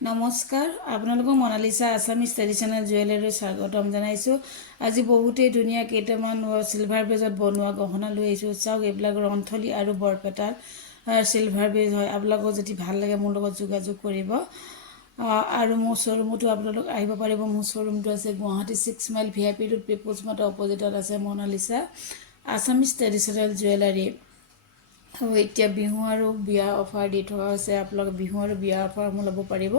নমস্কাৰ, আপোনালোকক Monalisa Assamese traditional jewellery স্বাগতম জনাইছোঁ। আজি বহুতেই ধুনীয়া কেইটামান চিলভাৰ বেজত বনোৱা গহনা লৈ আহিছোঁ। চাওক, এইবিলাক ৰন্থলী আৰু বৰপেটাৰ চিলভাৰ বেজ হয়। আপোনালোকক যদি ভাল লাগে মোৰ লগত যোগাযোগ কৰিব। আৰু মোৰ শ্ব'ৰুমতো আপোনালোক আহিব পাৰিব। মোৰ শ্ব'ৰুমটো আছে Guwahati 6 mile VIP road, peoples মাৰ্টৰ অপজিটত আছে মনালিছা আছামিজ ট্ৰেডিশ্যনেল জুৱেলাৰী। আৰু এতিয়া বিহু আৰু বিয়া অফাৰ দি থকা হৈছে। আপোনালোকে বিহু আৰু বিয়া অফাৰসমূহ ল'ব পাৰিব।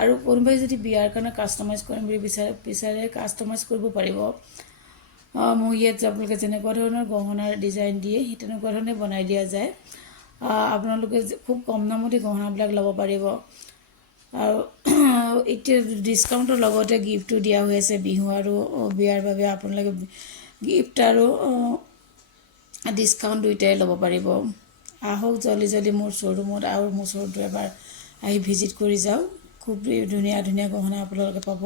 আৰু কোনোবাই যদি বিয়াৰ কাৰণে কাষ্টমাইজ কৰিম বুলি বিচাৰে কাষ্টমাইজ কৰিব পাৰিব। মোৰ ইয়াত আপোনালোকে যেনেকুৱা ধৰণৰ গহনাৰ ডিজাইন দিয়ে সেই তেনেকুৱা ধৰণে বনাই দিয়া যায়। আপোনালোকে খুব কম দামতে গহনাবিলাক ল'ব পাৰিব। আৰু এতিয়া ডিছকাউণ্টৰ লগতে গিফ্টটো দিয়া হৈ আছে বিহু আৰু বিয়াৰ বাবে। আপোনালোকে গিফ্ট আৰু ডিছকাউণ্ট দুয়োটাই ল'ব পাৰিব। আহক জলদি মোৰ শ্ব'ৰুমত, আৰু মোৰ শ্ব'ৰুমটো এবাৰ আহি ভিজিট কৰি যাওক। খুব ধুনীয়া ধুনীয়া গহনা আপোনালোকে পাব।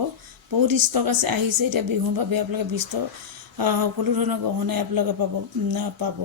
বহুত ষ্টক আছে, আহিছে এতিয়া বিহুৰ বাবে। আপোনালোকে সকলো ধৰণৰ গহনাই আপোনালোকে পাব।